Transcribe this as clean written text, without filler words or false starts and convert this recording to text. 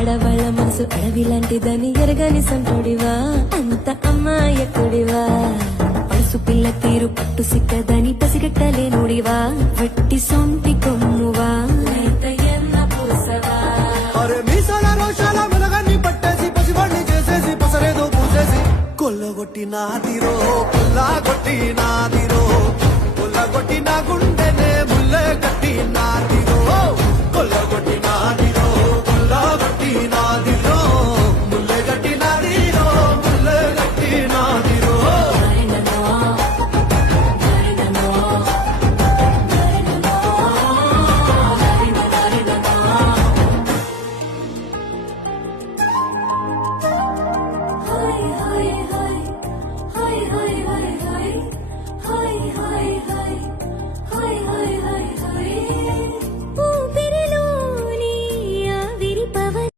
ఆడవాళ్ళ మనసు అడవి లాంటిదని ఎరగని సంటుడివా అంత అమ్మాయకుడివా పడుసు పిల్ల తీరు పట్టు సిక్కదని పసిగట్టలేనుడివా వట్టి సొంటి కొమ్మువా లేత ఎన్న పూసవా అరే మీసాల రోషాల మెలగాన్ని పట్టేసి పసివాణ్ణి చేసేసి పసరేదో పూసేసి కొల్లగొట్టినాదిరో కొల్లగొట్టినాదిరో కొల్లగొట్టిన గుండెనే ముల్లె కట్టినాదిరో కొల్లగొట్టి